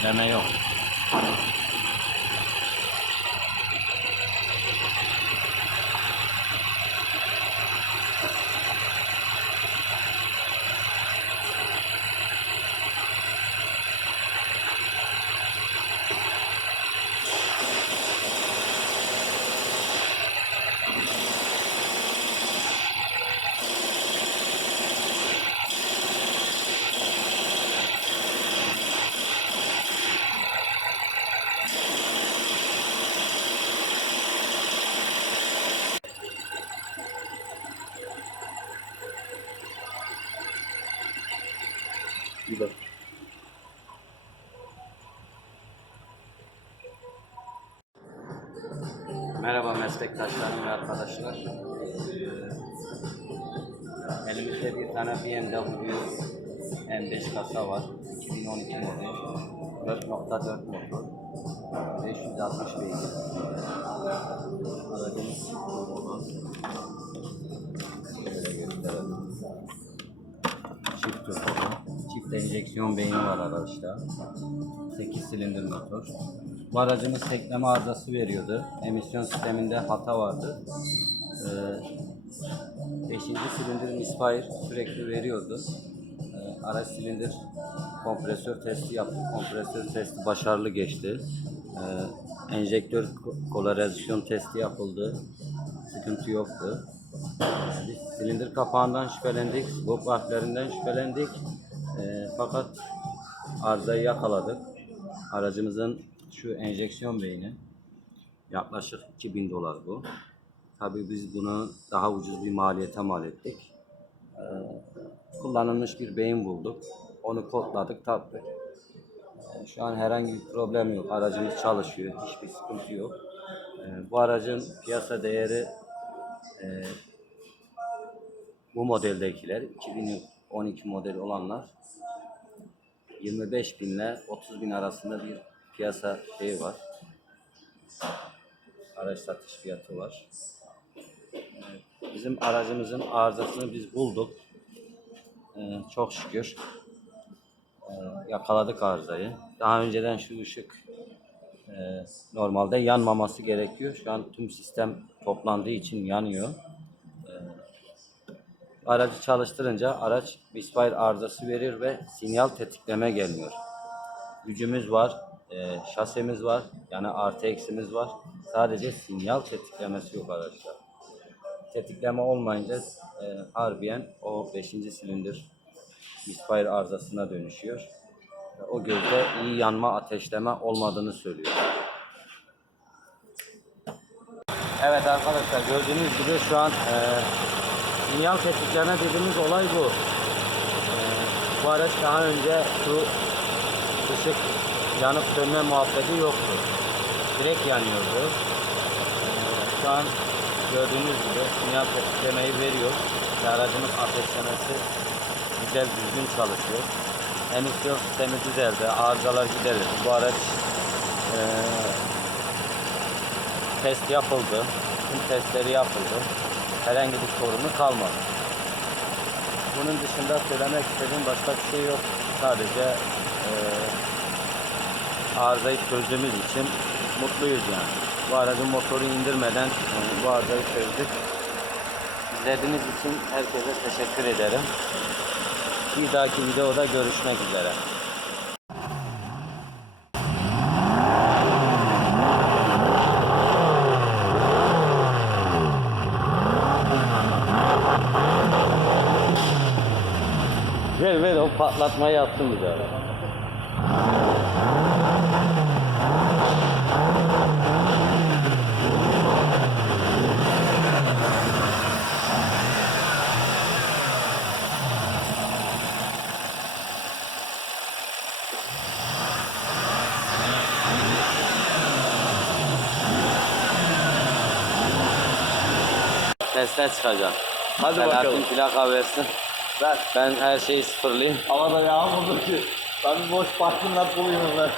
tetiklenme yok. Bir bak. Merhaba meslektaşlarım ve arkadaşlar. Elimizde bir tane BMW M5 kasa var. 2012 model. 4.4 motor. 560 beygir. Aracımız şöyle gösterelim. Çift turbolu. Çift enjeksiyon beyni var araçta. 8 silindir motor. Bu aracımız tekleme arızası veriyordu. Emisyon sisteminde hata vardı. 5. silindir misfire sürekli veriyordu. Araç silindir kompresör testi yaptık. Kompresör testi başarılı geçti. Enjektör polarizasyon testi yapıldı. Sıkıntı yoktu. Biz silindir kapağından şüphelendik, bob harflerinden şüphelendik. Fakat arızayı yakaladık. Aracımızın şu enjeksiyon beyni yaklaşık 2000 dolar bu. Tabii biz bunu daha ucuz bir maliyete mal ettik. Kullanılmış bir beyin bulduk. Onu kodladık, taktık. Şu an herhangi bir problem yok. Aracımız çalışıyor. Hiçbir sıkıntı yok. Bu aracın piyasa değeri bu modeldekiler 2012 model olanlar 25.000 ile 30.000 arasında bir piyasa şeyi var. Araç satış fiyatı var. Bizim aracımızın arızasını biz bulduk. Çok şükür yakaladık arızayı. Daha önceden şu ışık normalde yanmaması gerekiyor. Şu an tüm sistem toplandığı için yanıyor. Aracı çalıştırınca araç misfire arızası verir ve sinyal tetikleme gelmiyor. Gücümüz var, şasemiz var, yani artı eksimiz var. Sadece sinyal tetiklemesi yok araçta. Tetikleme olmayınca harbiyen o 5. silindir misfire arızasına dönüşüyor. O gözde iyi yanma, ateşleme olmadığını söylüyor. Evet arkadaşlar, gördüğünüz gibi şu an sinyal tetikleme dediğimiz olay bu. Bu araç daha önce şu ışık yanıp sönme muhabbeti yoktu. Direkt yanıyordu. Şu an gördüğünüz gibi sinyal tetiklemeyi veriyor. Ve aracımız ateşlemesi güzel, düzgün çalışıyor. Emisyon sistemi düzeldi, arızalar giderildi. Bu araç test yapıldı. Tüm testleri yapıldı. Herhangi bir sorunu kalmadı. Bunun dışında söylemek istediğim başka bir şey yok. Sadece arızayı çözdüğümüz için mutluyuz yani. Bu aracın motoru indirmeden bu arızayı çözdük. İzlediğiniz için herkese teşekkür ederim. Bir dahaki videoda görüşmek üzere. Ver o patlatmayı yaptım bir daha. Testten çıkacağım. Hadi Selahattin bakalım. plaka versin. Ver. Ben her şeyi sıfırlayayım. Havada yağmurdu ki. Ben bir boş parkımdan bulayım ben.